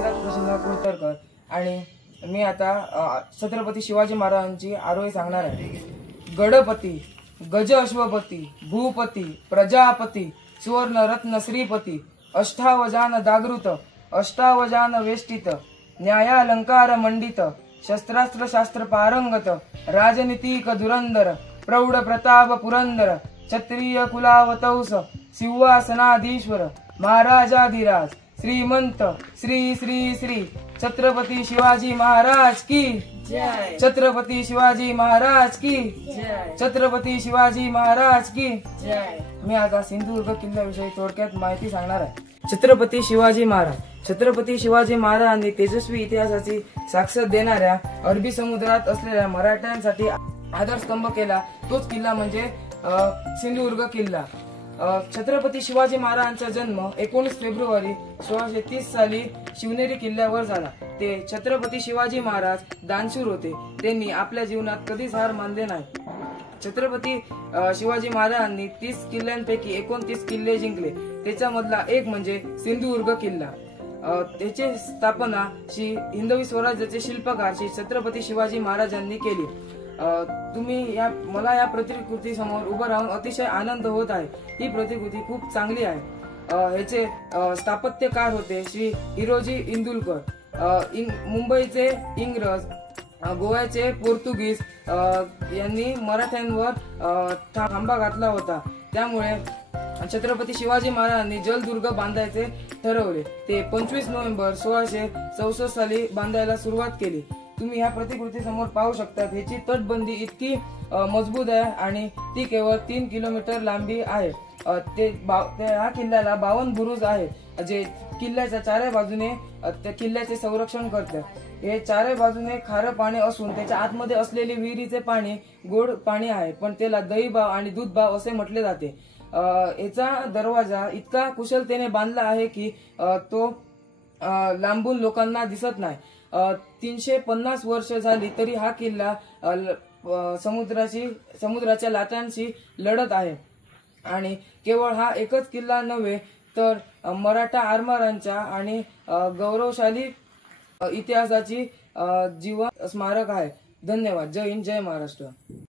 पृथ्वीराज प्रसन्न कुलकर्णी आणि मी आता छत्रपती शिवाजी महाराजांची आरोही सांगणार आहे। गडपती, गज अश्वपती, भूपती, प्रजापती, सुवर्ण रत्न श्रीपती, अष्टावजान दागृत, अष्टावजान वेष्टित, न्यायालंकार मंडित, शस्त्रास्त्र शास्त्र पारंगत, राजनीतिक धुरंधर, प्रौढ प्रताप पुरंदर, क्षत्रिय कुलावतौस, सिंहासनाधीश्वर, महाराजाधिराज, श्रीमंत श्री श्री श्री छत्रपती शिवाजी महाराज की जय। छत्रपती शिवाजी महाराज की जय। छत्रपती शिवाजी महाराज की जय। मी आता सिंधुदुर्ग किल्ल्याविषयी थोडक्यात माहिती सांगणार आहे। छत्रपती शिवाजी महाराज। छत्रपती शिवाजी महाराजांनी तेजस्वी इतिहासाची साक्ष देणाऱ्या अरबी समुद्रात असलेल्या मराठ्यांसाठी आधारस्तंभ केला, तोच किल्ला म्हणजे सिंधुदुर्ग किल्ला। छत्रपती शिवाजी महाराजांचा जन्म 19 फेब्रुवारी 1630 साली शिवनेरी किल्ल्यावर झाला। ते छत्रपती शिवाजी महाराज दानशूर होते। त्यांनी आपल्या जीवनात कधीच हार मानले नाही। छत्रपती शिवाजी महाराजांनी 30 किल्ल्यांपैकी 29 किल्ले जिंकले। त्याच्यामधला एक म्हणजे सिंधुदुर्ग किल्ला। त्याची स्थापना हिंदवी स्वराज्याचे शिल्पकार श्री छत्रपती शिवाजी महाराजांनी केली। मला या प्रतिकृती समोर उभं राहून अतिशय आनंद होत आहे। ही प्रतिकृती खूप चांगली आहे। ह्याचे स्थापत्यकार होते श्री हिरोजी इंदुलकर। मुंबईचे इंग्रज, गोव्याचे पोर्तुगीज यांनी मराठ्यांवर थांबा घातला होता। त्यामुळे छत्रपती शिवाजी महाराजांनी जलदुर्ग बांधायचे ठरवले। ते 25 नोव्हेंबर 1664 साली बांधायला सुरुवात केली। तुम्ही ह्या प्रतिकृती समोर पाहू शकता। ह्याची तटबंदी इतकी मजबूत आहे आणि ती केवळ 3 किलोमीटर लांबी आहे। ह्या किल्ल्याला 52 बुरुज आहेत, जे किल्ल्याच्या चारही बाजूने त्या किल्ल्याचे संरक्षण करतात। हे चारही बाजूने खारं पाणी असून त्याच्या आतमध्ये असलेले विहिरीचे पाणी गोड पाणी आहे, पण त्याला दही बाव आणि दूध बाव असे म्हटले जाते। याचा दरवाजा इतका कुशलतेने बांधला आहे की तो लांबून लोकांना दिसत नाही। 350 वर्ष झाली तरी हा किल्ला समुद्राच्या लाटांशी लढत आहे। आणि केवळ हा एकच किल्ला नव्हे तर मराठा आरमारांच्या आणि गौरवशाली इतिहासाची जीवन स्मारक आहे। धन्यवाद। जय हिंद, जय महाराष्ट्र।